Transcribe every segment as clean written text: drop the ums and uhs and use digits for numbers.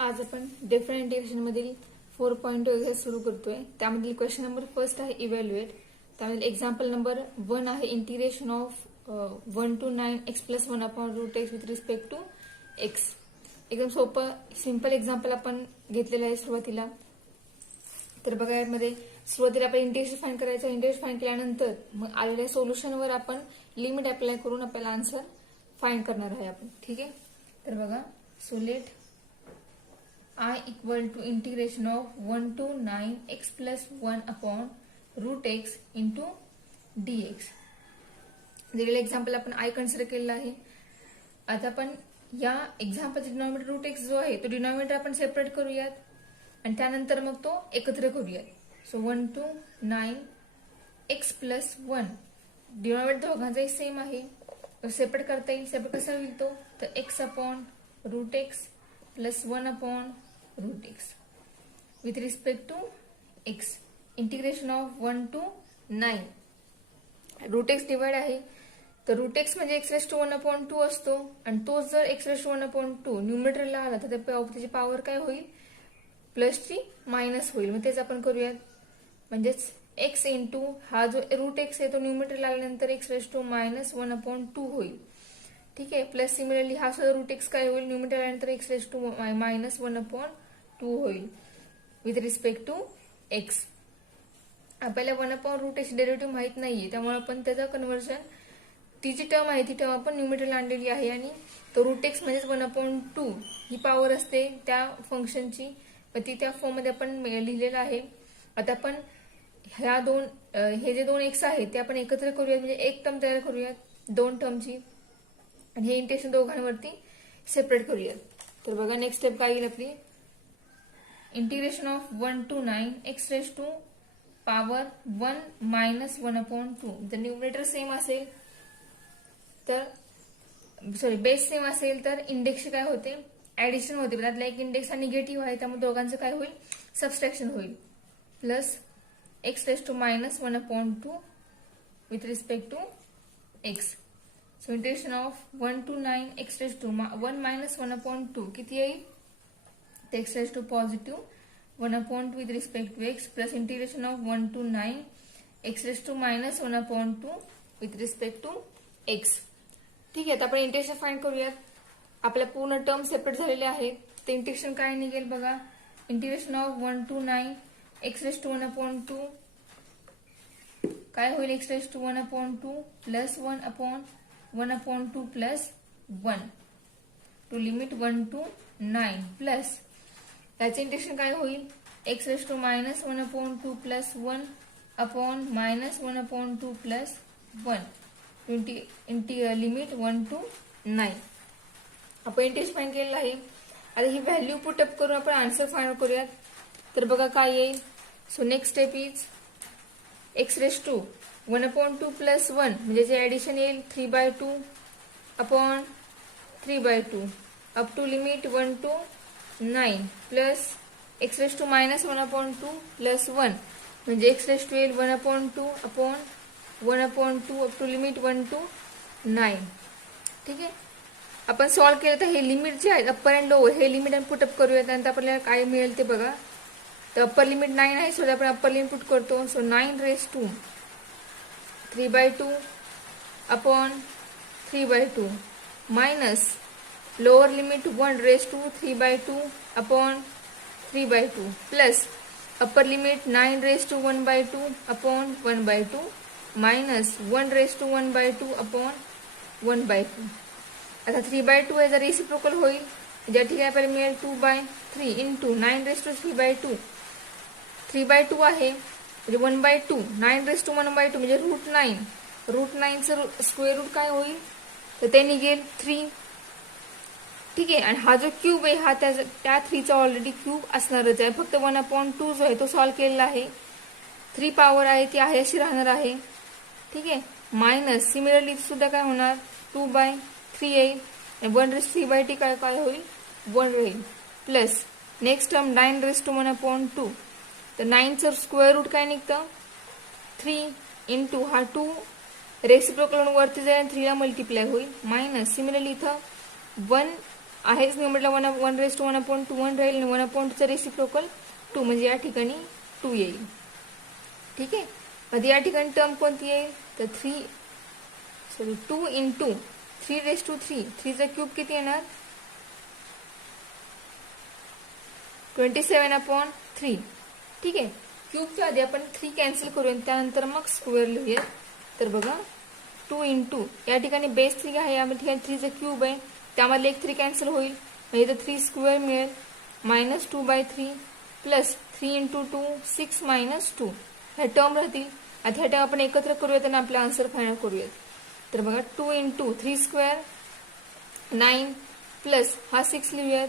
आज आपण different integration मधील 4.2 सुरू करतोय. त्यामधील क्वेश्चन नंबर फर्स्ट आहे इव्हॅल्युएट. त्यामधील एक्झाम्पल नंबर 1 आहे integration of 1 to 9 x plus 1 upon root x with respect to x. एकदम सोपं सिंपल एक्झाम्पल आपण घेतलेलं आहे सुरुवातीला. तर बघा यामध्ये सुरुवातीला आपण इंटिग्रेशन फाइंड करायचं. इंटिग्रेशन फाइंड केल्यानंतर मग आलेल्या सोल्युशनवर आपण लिमिट अप्लाय करून आपल्याला आन्सर फाइंड करणार आहे आपण. ठीक आहे. तर बघा so let I equal to integration of 1 to 9 x plus 1 upon root x into dx. दिलेलं एक्झाम्पल आपण I कन्सिडर केलेलं आहे. आता आपण या एक्झाम्पलचा डिनॉमिनेटर रूट एक्स जो आहे तो डिनॉमिनेटर आपण सेपरेट करूयात आणि त्यानंतर मग तो एकत्र करूयात. So 1 to 9 x plus 1 denominator दोघांचाही सेम आहे. सेपरेट करता येईल. सेपरेट कसा होईल तो तर x upon root x plus 1 upon root x with respect to x. Integration of 1 to 9 root x divide आहे. तर रूट एक्स म्हणजे एक्स रेस टू 1 अपॉन 2 असतो आणि तोच जर एक्स रेस टू 1 अपॉन 2 न्यूमरेटरला आला तर त्याची पॉवर काय होईल प्लसची मायनस होईल. मग तेच आपण करूयात. म्हणजेच एक्स इंटू हा जो रूट एक्स आहे तो न्यूमरेटरला आल्यानंतर x raise to minus 1 upon 2 होईल. ठीक आहे. प्लस सिमिलरली हा सुद्धा रूट एक्स काय होईल न्यूमरेटर आल्यानंतर x raise to minus 1 upon 2 होईल विथ रिस्पेक्ट टू एक्स. आपल्याला 1 अपॉन रूट एक्स डेरिव्हेटिव्ह माहित नाहीये त्यामुळे आपण त्याचं कन्व्हर्जन ती जी टर्म आहे ती टर्म आपण न्यूमरेटरला आणलेली आहे आणि तो रूट एक्स म्हणजेच 1 अपॉन 2 ही पॉवर असते त्या फंक्शनची. ती त्या फॉर्म मध्ये आपण लिहिलेलं आहे. आता आपण हे जे दोन एक्स आहेत ते आपण एकत्र करूयात म्हणजे एक टर्म तयार करूयात दोन टर्मची आणि हे इंटिग्रेशन दोघांवरती सेपरेट करूयात. तर बघा नेक्स्ट स्टेप काय येईल आपली integration of 1 to 9 x raise to power 1 minus 1 upon 2. जर न्यूमरेटर सेम असेल तर बेस सेम असेल तर इंडेक्स काय होते ऍडिशन होते. त्यातला एक इंडेक्स हा निगेटिव्ह आहे त्यामुळे दोघांचं काय होईल सबस्ट्रॅक्शन होईल. Plus x raise to minus 1 upon 2 with respect to x. So integration of 1 to 9 x raise to 1 minus 1 upon 2 किती येईल तर x raise to positive 1 upon 2 with respect to x plus integration of 1 to 9 x raise to minus 1 upon 2 with respect to x. ठीक आहे. आता आपण integration find करूयात. आपल्या पूर्ण टर्म सेपरेट झालेले आहेत. ते इंटिग्रेशन काय निघेल बघा integration of 1 to 9 x raise to 1 upon 2 काय होईल x raise to 1 upon 2 plus 1 upon 1 upon 2 plus 1 to limit 1 to 9 plus त्याचे इंटिग्रेशन काय होईल x raise to minus 1 upon 2 plus 1 upon minus 1 upon 2 plus 1 limit 1 to 9. आपण integration find केलेलं आहे. आता ही value put up करून आपण आन्सर फाइंड करूयात. तर बघा काय येईल. So next step is x raise to 1 upon 2 plus 1 म्हणजे जे ऍडिशन येईल 3/2 upon 3/2 up to limit 1 to 9 plus x raise to minus 1 upon 2 plus 1 म्हणजे एक्स रेस टू येईल 1 upon 2 upon 1 upon 2 up to limit 1 to 9. ठीक आहे. आपण solve केलं तर हे लिमिट जे आहे अप्पर अँड लोअर हे लिमिट आपण पुटअप करूया. त्यानंतर आपल्याला काय मिळेल ते बघा. तर अप्पर लिमिट 9 आहे सो आपण अप्पर लिमिट पुट करतो. So 9 raise to 3/2 upon 3/2 minus lower limit 1 raise to 3/2 upon 3/2 plus upper limit 9 raise to 1/2 upon 1/2 minus 1 raise to 1/2 upon 1/2. आता 3/2 आहे जर रेसिप्रोकल होईल ज्या ठिकाणी आपल्याला मिळेल 2/3 इंटू 9 रेस टू 3/2 3/2 आहे म्हणजे 1/2 9 रेस टू 1/2 म्हणजे रूट 9चं स्क्वेअर रूट काय होईल तर ते निघेल 3. ठीक आहे. आणि हा जो क्यूब आहे हा त्या 3चा ऑलरेडी क्यूब असणारच आहे. फक्त 1 अपॉन 2 जो आहे तो सॉल्व्ह केलेला आहे. 3 पॉवर आहे ती आहे अशी राहणार आहे. ठीक आहे. मायनस सिमिलरली सुद्धा काय होणार 2/3 येईल 1 रेस 3/3 काय होईल 1 राहील plus next term 9 raise to 1 upon 2 तर 9चं स्क्वेअर रूट काय निघतं 3 इंटू हा 2 रेसिप्रोकल वरती जाईल 3 ला मल्टिप्लाय होईल मायनस सिमिलरली इथं 1 आहेच न्यूमरेटरला 1/1 राहील, 1/2चं रेसिप्रोकल 2, म्हणजे या ठिकाणी 2 येईल. ठीक आहे. मग या ठिकाणी टर्म कोणती येईल तर 2 इंटू 3/3, 3चा क्यूब किती येणार 27/3. ठीक आहे. क्यूबच्या आधी आपण 3 कॅन्सल करूया, त्यानंतर मग स्क्वेअर लिहूया. तर बघा 2 इंटू या ठिकाणी बेस 3 आहे, या ठिकाणी 3चा क्यूब आहे, त्यामधले एक 3 कॅन्सल होईल, म्हणजे इथं 3 स्क्वेअर मिळेल, -2/3 प्लस 3 इंटू 2 6 - 2 ह्या टर्म राहतील. आता ह्या टर्म आपण एकत्र करूयात आणि आपला आन्सर फायनल करूयात. तर बघा 2 इंटू 3 स्क्वेअर 9 प्लस हा 6 लिहूयात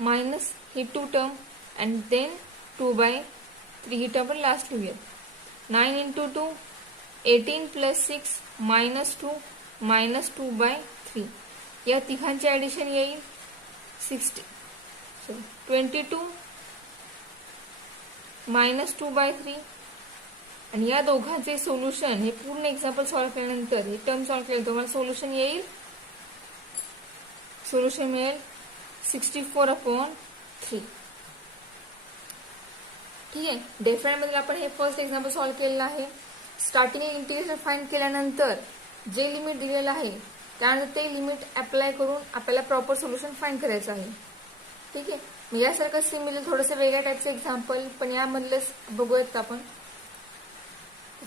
मायनस ही 2 टर्म अँड देन 2/3 ही टर्म पण लास्ट लिहूयात. 9 इंटू 2 18 प्लस 6 -2 -2/3. या तिघांचे ऍडिशन येईल 22 -2/3. आणि या दोघांचे सोल्युशन हे पूर्ण एक्झाम्पल सॉल्व्ह केल्यानंतर हे टर्म सॉल्व्ह केल्यानंतर तुम्हाला सोल्युशन मिळेल 64/3. ठीक आहे. डेफिनेट मध्ये आपण हे फर्स्ट एक्झाम्पल सॉल्व्ह केलेलं आहे. स्टार्टिंग इंटिग्रेशन फाइंड केल्यानंतर जे लिमिट दिलेलं आहे त्यानंतर ते लिमिट अप्लाय करून आपल्याला प्रॉपर सोल्युशन फाइंड करायचं आहे. ठीक आहे. मग यासारखं सिमिलर थोडंसं वेगळ्या टाईपचं एक्झाम्पल पण यामधलंच बघूयात आपण.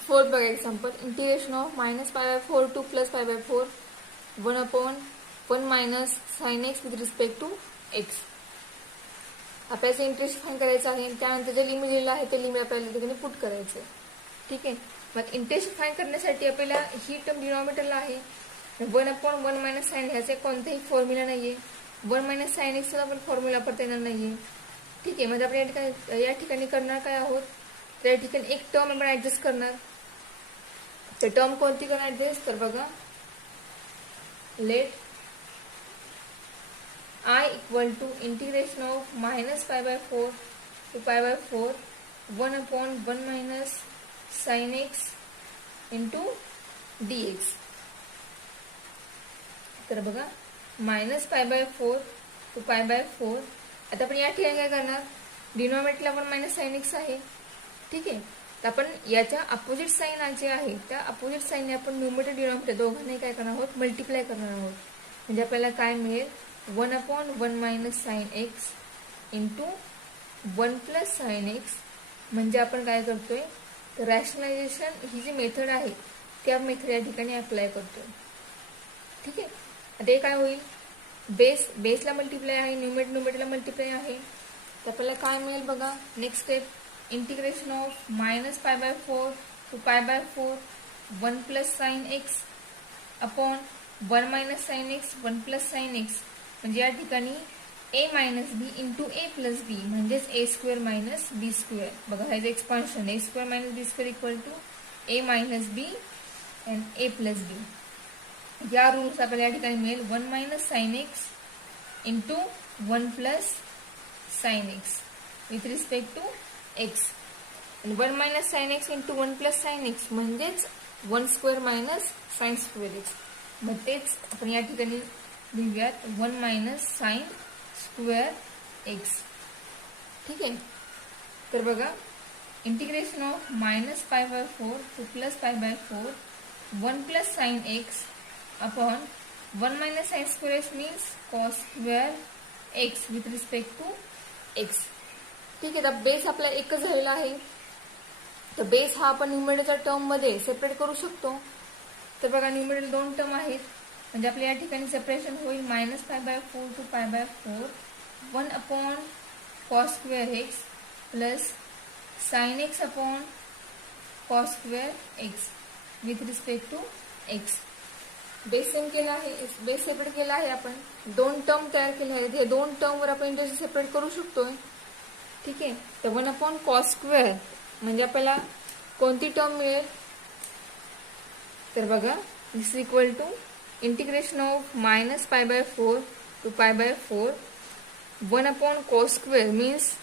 फोर्थ बघा example. Integration of -π/4 to +π/4 1/1 - sin x with respect to x. आपल्याला इंटरेस्ट फाइंड करायचं आहे, त्यानंतर जे लिमिट दिलेलं आहे ते लिमिट आपल्याला ठिकाणी पुट करायचं आहे. ठीक आहे. मग इंटरेस्ट फाइंड करण्यासाठी आपल्याला ही टर्म डिनॉमिनेटरला आहे 1/1 - sin ह्याचा कोणताही फॉर्म्युला नाहीये. 1 - sin x चा पण फॉर्म्युला वापरता येणार नाहीये. ठीक आहे. म्हणजे आपण या ठिकाणी करणार काय आहोत तर या ठिकाणी एक टर्म आपण ऍडजस्ट करणार. तर टर्म कोणती करणार ऍडजस्ट तर बघा let I = integration of -π/4 to π/4 1/1 - sin x into dx. तर बघा -π/4 to π/4. आता आपण या ठिकाणी काय करणार डिनॉमिनेटरला 1 - sin x आहे. ठीक आहे. तर आपण याच्या अपोजिट साइन जे आहे त्या अपोजिट साइनने आपण न्यूमरेटर डिनॉमिनेटर दोघांनाही काय करणार आहोत मल्टिप्लाय करणार आहोत. म्हणजे आपल्याला काय मिळेल 1/1 - sin x into 1 + sin x. म्हणजे आपण काय करतोय तर रॅशनलायझेशन ही जी मेथड आहे त्या मेथड या ठिकाणी अप्लाय करतोय. ठीक आहे. आता हे काय होईल बेसला मल्टिप्लाय आहे, न्यूमरेटरला मल्टिप्लाय आहे. तर आपल्याला काय मिळेल बघा next step. Integration of -π/4 to π/4 1 + sin x upon 1 - sin x 1 + sin x. म्हणजे या ठिकाणी a - b into a + b म्हणजेच a² - b². बघा ह्याचं expansion a² - b² equal to a - b and a + b. या रूल्स आपल्याला या ठिकाणी मिळेल 1 - sin x into 1 + sin x with respect to x. 1 - sin x into 1 + sin x म्हणजेच 1² - sin² x. मग तेच आपण या ठिकाणी लिहूयात 1 - sin² x. ठीक आहे. तर बघा integration of -π/4 to +π/4 1 + sin x upon 1 - sin² x means cos² x with respect to x. ठीक आहे. तर बेस आपला एकच झालेला आहे. तर बेस हा आपण न्यूमरेटरच्या टर्म मध्ये सेपरेट करू शकतो. तर बघा न्यूमरेटर 2 टर्म आहेत म्हणजे आपल्या या ठिकाणी सेपरेशन होईल -π/4 to π/4 1/cos² x plus sin x upon cos² x with respect to x. Base same केला आहे, बेस सेपरेट केला आहे. आपण 2 टर्म तयार केले आहेत. हे 2 टर्म वर आपण इंटरेस्ट सेपरेट करू शकतोय. ठीक आहे. तर 1/cos² म्हणजे आपल्याला कोणती टर्म मिळेल तर बघा this equal to integration of -π/4 to π/4 1/cos² means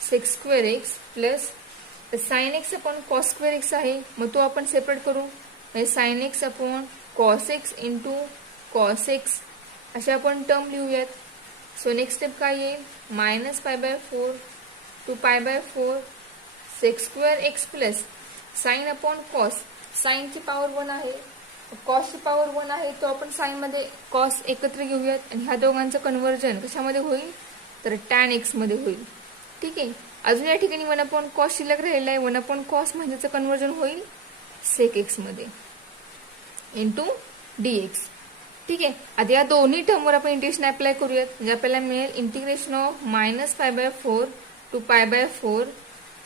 sec² x plus sin x upon cos² x आहे. मग तो आपण सेपरेट करू म्हणजे sin x upon cos x into cos x अशा आपण टर्म लिहूयात. सो नेक्स्ट स्टेप काय येईल, minus pi by 4 to pi by 4 sec square x plus sine upon cos. साइनची पॉवर 1 आहे, कॉसची पॉवर 1 आहे, तो आपण साइन मध्ये कॉस एकत्र घेऊयात आणि ह्या दोघांचं कन्व्हर्जन कशामध्ये होईल, तर टॅन एक्स मध्ये होईल. ठीक आहे. अजून या ठिकाणी 1 अपॉन कॉस शिल्लक राहिलेला आहे. 1 अपॉन कॉस म्हणजेच कन्व्हर्जन होईल सेक एक्स मध्ये इंटू डीएक्स. ठीक आहे. आता या दोन्ही टर्मवर आपण इंटिग्रेशन अप्लाय करूयात. म्हणजे आपल्याला मिळेल integration of minus pi by 4 to pi by 4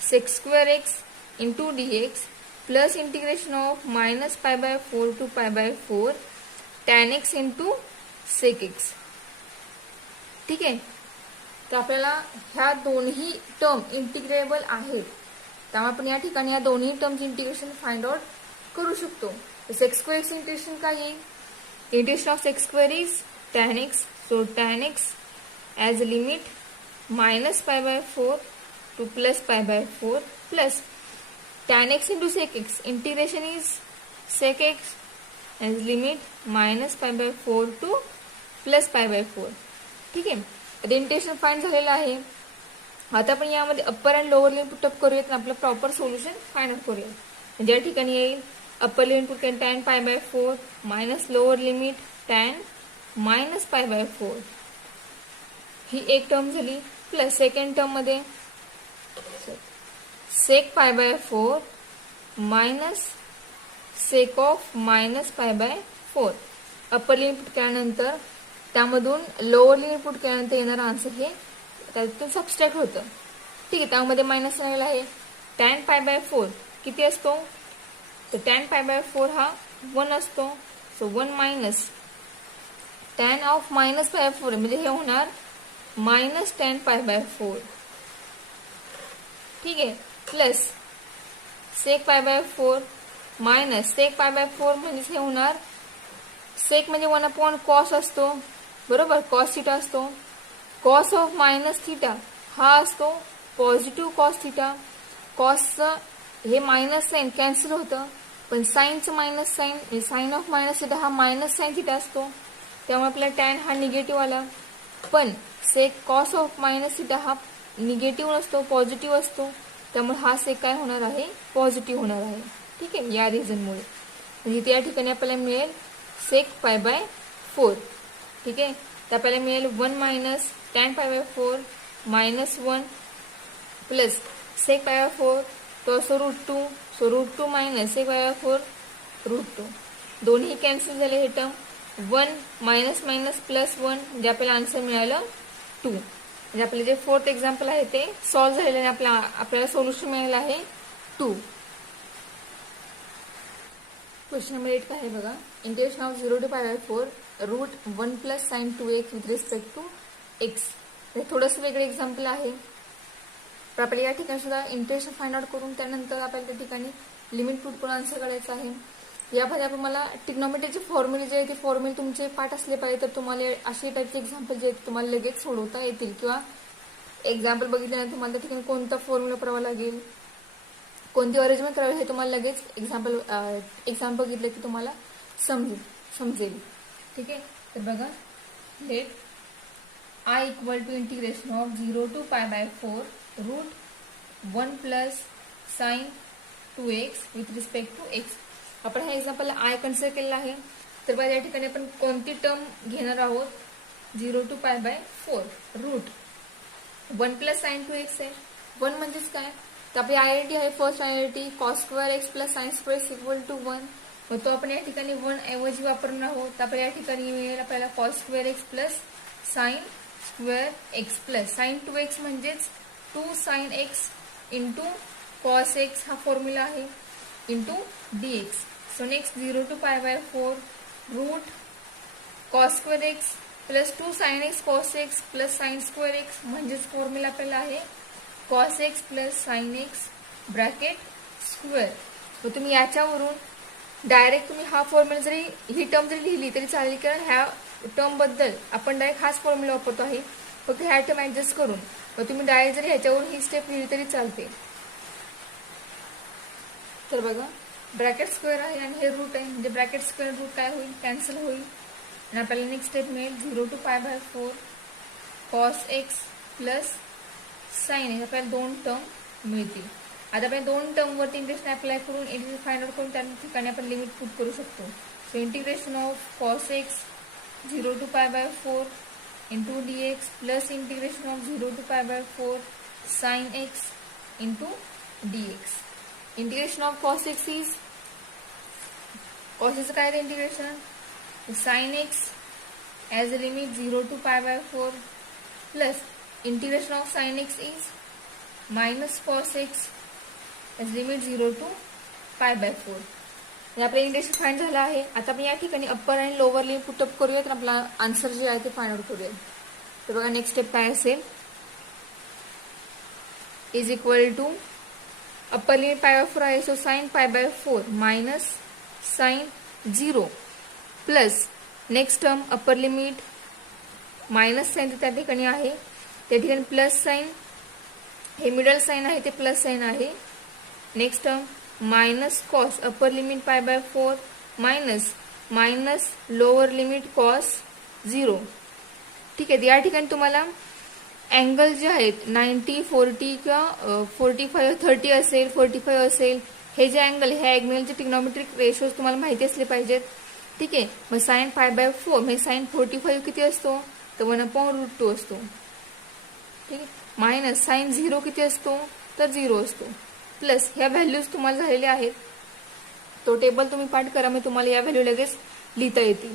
sec square x into dx plus integration of minus pi by 4 to pi by 4 tan x into sec x. ठीक आहे. तर आपल्याला ह्या दोन्ही टर्म इंटिग्रेबल आहेत, त्यामुळे आपण या ठिकाणी या दोन्ही टर्मचे इंटिग्रेशन फाइंड आउट करू शकतो. सेक स्क्वेअर एक्स इंटिग्रेशन काय येईल, integration of sec square is tan x. So tan x as limit minus pi by 4 to plus pi by 4 plus tan x into sec x. Integration is sec x as limit minus pi by 4 to plus pi by 4. ठीक आहे. आता integration find झालेलं आहे. आता आपण यामध्ये upper and lower limit put up करूयात आणि आपलं प्रॉपर सोल्युशन फाइंड आउट करूया. म्हणजे या ठिकाणी येईल upper limit put tan pi by 4 minus lower limit tan minus pi by 4. ही एक टर्म झाली. प्लस सेकंड टर्म मध्ये sec pi by 4 minus sec of minus pi by 4. Upper limit put केल्यानंतर त्यामधून लोअर लिमिट पुट केल्यानंतर येणारं answer हे त्यातून सबस्ट्रॅक्ट होतं. ठीक आहे. त्यामध्ये मायनस राहिलेला आहे. टॅन पाय बाय 4 किती असतो, तर टॅन पाय बाय 4 हा 1 असतो. So 1 minus tan of minus pi by 4 म्हणजे हे होणार मायनस टॅन पाय बाय 4. ठीक आहे. Plus sec pi by 4 minus sec pi by 4 म्हणजे हे होणार, सेक म्हणजे 1 अपॉन कॉस असतो, बरोबर, कॉस थिटा असतो. कॉस ऑफ मायनस थिटा हा असतो पॉझिटिव्ह कॉस थिटा. कॉसचं हे मायनस साइन कॅन्सल होतं, पण साइनचं minus sine, sine of minus theta हा मायनस साइन थिटा असतो, त्यामुळे आपला टॅन हा निगेटिव्ह आला. पण sec cos of minus theta हा निगेटिव्ह नसतो, पॉझिटिव्ह असतो, त्यामुळे हा सेक काय होणार आहे, पॉझिटिव्ह होणार आहे. ठीक आहे. या रिझनमुळे म्हणजे या ठिकाणी आपल्याला मिळेल सेक पाय बाय 4. ठीक आहे. तर आपल्याला मिळेल 1 minus tan pi by 4 minus 1 plus sec pi by 4 तो असो √2. So √2 minus sec pi by 4 √2. दोन्ही कॅन्सल झाले हे टर्म. 1 मायनस मायनस प्लस 1 म्हणजे आपल्याला आन्सर मिळालं 2. म्हणजे आपले जे फोर्थ एक्झाम्पल आहे ते सॉल्व्ह झालेले आणि आपल्याला सोल्युशन मिळालं आहे 2. क्वेश्चन नंबर 8 काय आहे बघा, integration of 0 to pi by 4 √1 plus sine 2x with respect to x. हे थोडंसं वेगळं एक्झाम्पल आहे. तर आपल्याला या ठिकाणी सुद्धा इंटिग्रेशन फाइंड आउट करून त्यानंतर आपल्याला त्या ठिकाणी लिमिट पुट करून आन्सर काढायचं आहे. यामध्ये आपण मला ट्रिग्नोमेट्रीचे फॉर्म्युले जे आहे ते फॉर्म्युले तुमचे पाठ असले पाहिजे, तर तुम्हाला असे टाईपचे एक्झाम्पल जे आहेत तुम्हाला लगेच सोडवता येतील, किंवा एक्झाम्पल बघितल्यानंतर तुम्हाला त्या ठिकाणी कोणता फॉर्म्युला करावा लागेल, कोणती अरेंजमेंट करावी हे तुम्हाला लगेच एक्झाम बघितलं की तुम्हाला समजेल. ठीक आहे. तर बघा, let I equal to integration of 0 to pi by 4 √1 plus sine 2x with respect to x. आपण ह्या एक्झाम्पलला आय कन्सिडर केलेला आहे. तर बघा या ठिकाणी आपण कोणती टर्म घेणार आहोत, 0 to pi by 4 √1 plus sine 2x आहे. 1 म्हणजेच काय, तर आपली आयडेंटिटी आहे, first identity cos square x plus sine square equal to 1. मग तो आपण या ठिकाणी 1 ऐवजी वापरणार आहोत. तर आपल्या या ठिकाणी मिळेल आपल्याला cos square x plus sine square x plus sine 2x म्हणजेच 2 sine x into cos x हा फॉर्म्युला आहे into dx. So next 0 to pi by 4 root cos square x plus 2 sine x cos x plus sine square x म्हणजेच formula आपल्याला आहे cos x plus sine x bracket square. मग तुम्ही याच्यावरून direct तुम्ही हा फॉर्म्युला जरी ही टर्म जरी लिहिली तरी चालेल, कारण ह्या टर्म बद्दल आपण डायरेक्ट हाच फॉर्म्युला वापरतो आहे, फक्त ह्या टर्म ऍडजस्ट करून. मग तुम्ही डायरेक्ट जरी ह्याच्यावरून ही स्टेप लिहिली तरी चालते. तर बघा, ब्रॅकेट स्क्वेअर आहे आणि हे रूट आहे, म्हणजे ब्रॅकेट स्क्वेअर रूट काय होईल, कॅन्सल होईल आणि आपल्याला नेक्स्ट स्टेप मिळेल 0 to pi by 4 cos x plus sine x, आपल्याला 2 टर्म मिळतील. आता आपण 2 टर्मवरती इंटिग्रेशन अप्लाय करून इंटिग्रेशन फाइंड आउट करून त्या ठिकाणी आपण लिमिट पुट करू शकतो. So integration of cos x 0 to π/4 into dx plus integration of 0 to π/4 sin x into dx. Integration of cos x is, cos x काय आहे integration, sin x as a limit 0 to π/4 plus integration of sin x is minus cos x as limit 0 to π/4. आपलं integration find झालं आहे. आता आपण या ठिकाणी upper आणि लोअर लिमिट पुटअप करूयात आणि आपला आन्सर जे आहे ते फाइंड आउट करूयात. तर बघा नेक्स्ट स्टेप काय असेल, is equal to upper limit π/4 आहे, so sine π/4 minus sine 0 plus next term upper limit minus sine त्या ठिकाणी आहे, त्या ठिकाणी प्लस साइन, हे मिडल साइन आहे ते प्लस साइन आहे. Next term minus cos upper limit π/4 minus minus lower limit cos 0. ठीक आहे. या ठिकाणी तुम्हाला अँगल जे आहेत 90, 40 किंवा 45, 30 असेल, 45 असेल, हे जे अँगल, हे अँगलचे ट्रिग्नोमेट्रिक रेशोज तुम्हाला माहिती असले पाहिजेत. ठीक आहे. मग साइन π/4 म्हणजे साइन 45 किती असतो, तर 1/√2 असतो. ठीक आहे. मायनस साइन 0 किती असतो, तर 0 असतो. प्लस ह्या व्हॅल्यूज तुम्हाला झालेल्या आहेत, तो टेबल तुम्ही पाठ करा, मग तुम्हाला या व्हॅल्यू लगेच लिहिता येतील.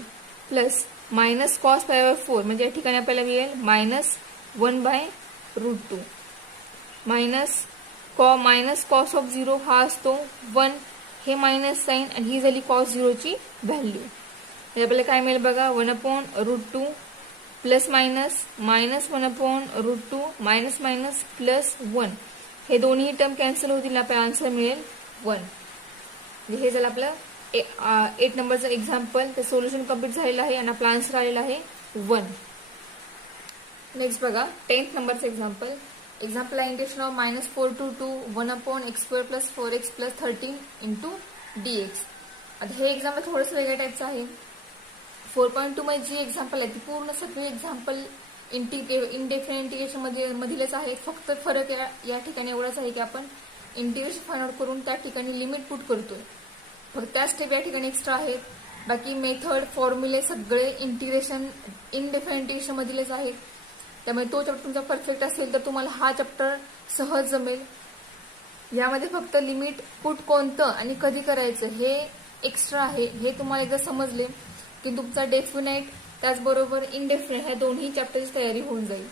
प्लस मायनस कॉस π/4 म्हणजे या ठिकाणी आपल्याला मिळेल मायनस 1/√2 मायनस कॉस ऑफ 0 हा असतो 1, हे मायनस साइन आणि ही झाली कॉस 0ची व्हॅल्यू. म्हणजे आपल्याला काय मिळेल बघा, 1/√2 plus minus minus 1/√2 minus minus plus 1, हे दोन्ही टर्म कॅन्सल होतील, आपल्याला आन्सर मिळेल 1. हे झालं आपलं 8 नंबरचं एक्झाम्पल. ते सोल्युशन कम्प्लीट झालेलं आहे आणि आपला आन्सर आलेला आहे 1. नेक्स्ट बघा 10th नंबरचं एक्झाम्पल. एक्झाम्पल आहे integration of -4 to 2 1/x² + 4x + 13 into dx. आता हे एक्झाम्पल थोडंसं वेगळ्या टाईपचं आहे. 4.2 मध्ये जी एक्झाम्पल आहे ती पूर्ण सगळी एक्झाम्पल इनडेफिनेट इंटिग्रेशन मधीलच आहेत. फक्त फरक या ठिकाणी एवढाच आहे की आपण इंटिग्रेशन फाइंड आउट करून त्या ठिकाणी लिमिट पुट करतोय. फक्त त्या स्टेप या ठिकाणी एक्स्ट्रा आहेत. बाकी मेथड, फॉर्म्युले सगळे इंटिग्रेशन इनडेफिनेट इंटिग्रेशन मधीलच आहेत. त्यामुळे तो चॅप्टर तुमचा परफेक्ट असेल तर तुम्हाला हा चॅप्टर सहज जमेल. यामध्ये फक्त लिमिट पुट कोणतं आणि कधी करायचं हे एक्स्ट्रा आहे. हे तुम्हाला एकदा समजले की तुमचा डेफिनेट त्याचबरोबर इनडेफिनेट ह्या दोन्ही चॅप्टरची तयारी होऊन जाईल.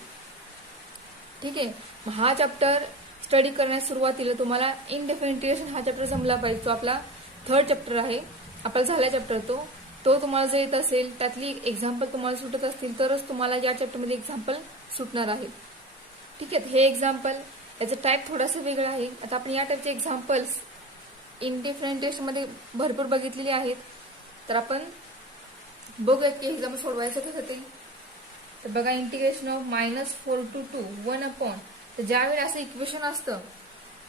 ठीक आहे. हा चॅप्टर स्टडी करण्यास सुरुवातीला तुम्हाला इनडेफिनेट इंटिग्रेशन हा चॅप्टर जमला पाहिजे. तो आपला 3rd चॅप्टर आहे. आपला झाला चॅप्टर तो तुम्हाला जर येत असेल, त्यातली एक्झाम्पल तुम्हाला सुटत असतील तरच तुम्हाला या चॅप्टरमध्ये एक्झाम्पल सुटणार आहेत. ठीक आहे. हे एक्झाम्पल याचा टाईप थोडासा वेगळा आहे. आता आपण या टाईपचे एक्झाम्पल्स इनडेफिनेट इंटिग्रेशनमध्ये भरपूर बघितलेले आहेत. तर आपण बघूयात की एक्झाम्पल सोडवायचं कसं ते. तर बघा इंटिग्रेशन ऑफ -4 to 2 1/, तर ज्यावेळी असं इक्वेशन असतं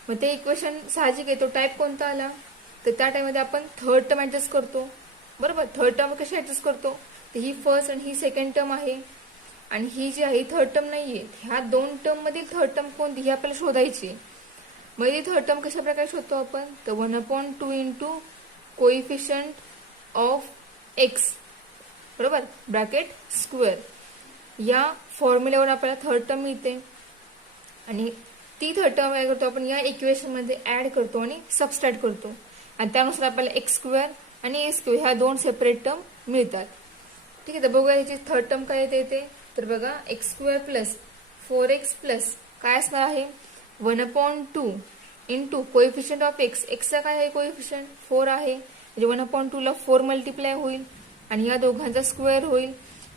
मग ते इक्वेशन साहजिक आहे. तो टाईप कोणता आला तर त्या टाईममध्ये आपण 3rd टर्म ऍडजस्ट करतो. बरोबर. 3rd टर्म कशी ऍडजस्ट करतो, तर ही फर्स्ट आणि ही सेकंड टर्म आहे आणि ही जी आहे ही 3rd टर्म नाहीये. ह्या 2 टर्म मधील 3rd टर्म कोणती ही आपल्याला शोधायची. मग ही 3rd टर्म कशा प्रकारे शोधतो आपण, तर 1/2 इंटू कोइफिशियंट ऑफ एक्स बरोबर ब्रॅकेट स्क्वेअर, या फॉर्म्युल्यावर आपल्याला 3rd टर्म मिळते आणि ती 3rd टर्म काय करतो आपण या इक्वेशन मध्ये ऍड करतो आणि सबस्ट्रॅक्ट करतो आणि त्यानुसार आपल्याला x² आणि a² ह्या 2 सेपरेट टर्म मिळतात. ठीक आहे. तर बघूया याची 3rd टर्म काय येते. तर बघा x² + 4x प्लस काय असणार आहे 1/2 इंटू कोइफिशियंट ऑफ एक्स. एक्सचा काय आहे कोइफिशियंट 4 आहे, म्हणजे 1/2 ला 4 मल्टिप्लाय होईल आणि या दोघांचा स्क्वेअर होईल.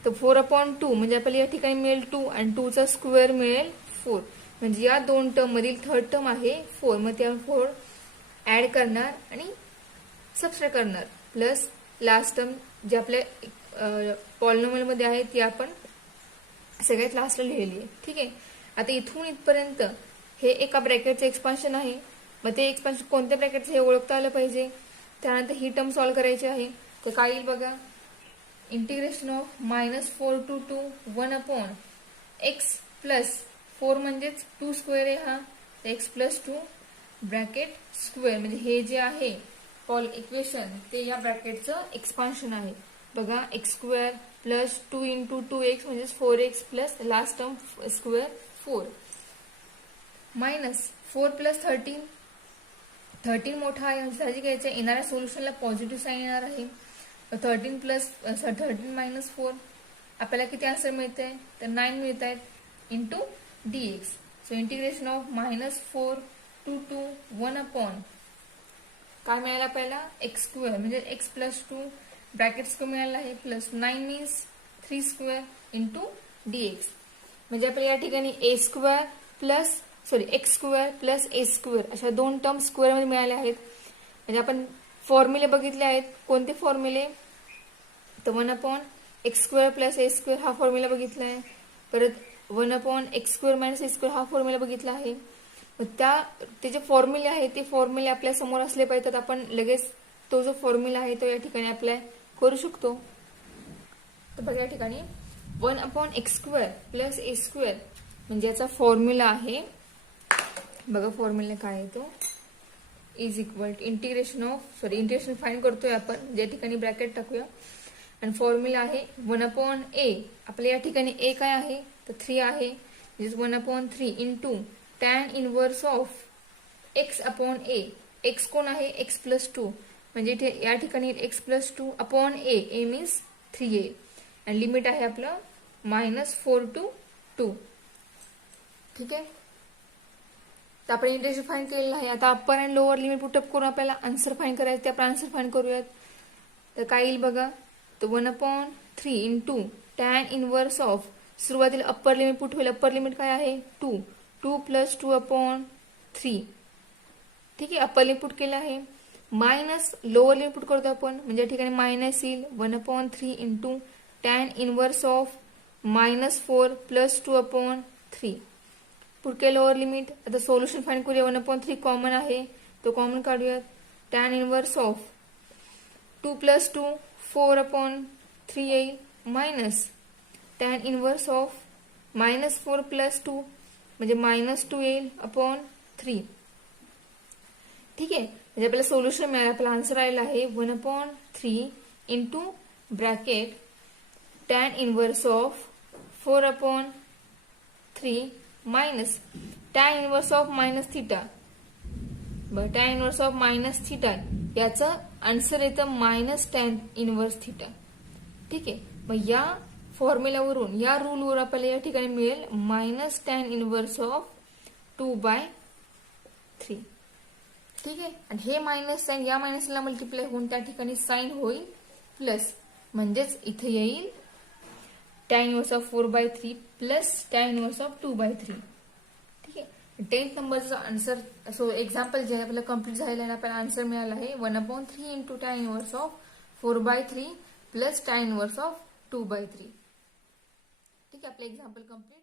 तर 4/2 म्हणजे आपल्याला या ठिकाणी मिळेल 2 आणि 2 चा स्क्वेअर मिळेल 4. म्हणजे या 2 टर्म मधील 3rd टर्म आहे 4. मग त्या 4 ऍड करणार आणि सबस्ट्रॅक्ट करणार प्लस लास्ट टर्म जे आपल्या पॉलिनॉमियल मध्ये आहे ती आपण सगळ्यात लास्टला लिहिली आहे. ठीक आहे. आता इथून इथपर्यंत हे एका ब्रॅकेटचं एक्सपान्शन आहे. मग ते एक्सपान्शन कोणत्या ब्रॅकेटचं हे ओळखता आलं पाहिजे. त्यानंतर ही टर्म सॉल्व्ह करायची आहे. तर काय येईल बघा integration of -4 to 2 1/, x plus 4 म्हणजेच 2 स्क्वेअर आहे हा, एक्स प्लस 2 ब्रॅकेट स्क्वेअर, म्हणजे हे जे आहे इक्वेशन ते या ब्रॅकेटचं एक्सपान्शन आहे. बघा x square plus 2 into 2x म्हणजे 4x plus last term square 4 minus 4 plus 13 मोठा आहे म्हणजे साहजिक याच्या येणाऱ्या सोल्युशनला पॉझिटिव्ह साईन येणार आहे. 13 मायनस 4 आपल्याला किती आन्सर मिळते आहे तर 9 मिळत आहेत into dx. So integration of -4 to 1 upon काय मिळाला आपल्याला एक्स स्क्वेअर म्हणजे एक्स प्लस 2 ब्रॅकेट स्क्वेअर मिळाला आहे plus 9 means 3 square into dx. म्हणजे आपल्याला या ठिकाणी x square plus a square अशा दोन टर्म स्क्वेअर मध्ये मिळाल्या आहेत. म्हणजे आपण फॉर्म्युले बघितले आहेत. कोणते फॉर्म्युले तर 1 upon x square plus a square हा फॉर्म्युला बघितला आहे. परत 1 अपॉन एक्स स्क्वेअर मायनस ए स्क्वेअर हा फॉर्म्युला बघितला आहे. ते जे फॉर्म्युले आहेत ते फॉर्म्युले आपल्या समोर असले पाहिजेत. आपण लगेच तो जो फॉर्म्युला आहे तो या ठिकाणी अप्लाय करू शकतो. तर बघा या ठिकाणी 1 upon x square plus a square म्हणजे याचा फॉर्म्युला आहे. बघा फॉर्म्युला काय आहे तो is equal to integration find करतोय आपण या ठिकाणी ब्रॅकेट टाकूया आणि फॉर्म्युला आहे 1 अपॉन ए. आपल्या या ठिकाणी ए काय आहे तर 3 आहे म्हणजे 1 upon 3 into tan inverse of x upon a. X कोण आहे एक्स प्लस 2 म्हणजे इथे या ठिकाणी x plus 2 upon a means 3a आणि लिमिट आहे आपलं -4 टू 2. ठीक आहे. तर आपण इंटिग्रेशन फाइंड केलेलं आहे. आता upper and lower limit put up करून आपल्याला आन्सर फाइंड करायचं ते आपण आन्सर फाइंड करूयात. तर काय येईल बघा तर 1 upon 3 into tan inverse of सुरुवातीला अप्पर लिमिट पुट होईल. अप्पर लिमिट काय आहे 2 प्लस 2 अपॉन 3. ठीक आहे अप्पर लिमिट पुट केलं आहे. मायनस लोअर लिमिट पुट करतो आपण म्हणजे या ठिकाणी मायनस येईल 1 upon 3 into tan inverse of -4 plus 2 upon 3. Put केलं लोअर लिमिट. आता सोल्युशन फाइंड करूया. 1 अपॉन 3 कॉमन आहे तो कॉमन काढूयात. Tan inverse of 2 plus 2 4 upon 3 येईल minus tan inverse of -4 plus 2 म्हणजे -2 येईल अपॉन 3. ठीक आहे म्हणजे आपल्याला सोल्युशन मिळालं. आपला आन्सर आलेला आहे 1 upon 3 into bracket tan inverse of 4 upon 3 minus tan inverse of minus theta. बरं tan inverse of minus theta याचं आन्सर येतं -टॅन इनवर्स थिटा. ठीक आहे मग या फॉर्म्युलावरून या रूलवर आपल्याला या ठिकाणी मिळेल -टॅन इनवर्स ऑफ 2/3. ठीक आहे आणि हे मायनस साइन या मायनसला मल्टिप्लाय होऊन त्या ठिकाणी साइन होईल प्लस म्हणजेच इथे येईल tan inverse of 4/3 plus tan inverse of 2/3. ठीक आहे 10th नंबरचा आन्सर सो एक्झाम्पल जे आहे आपल्याला कम्प्लीट झालेलं आहे. आपल्याला आन्सर मिळाला आहे 1 upon 3 into tan inverse of 4/3 plus tan inverse of 2/3. ठीक आहे आपलं एक्झाम्पल कम्प्लीट.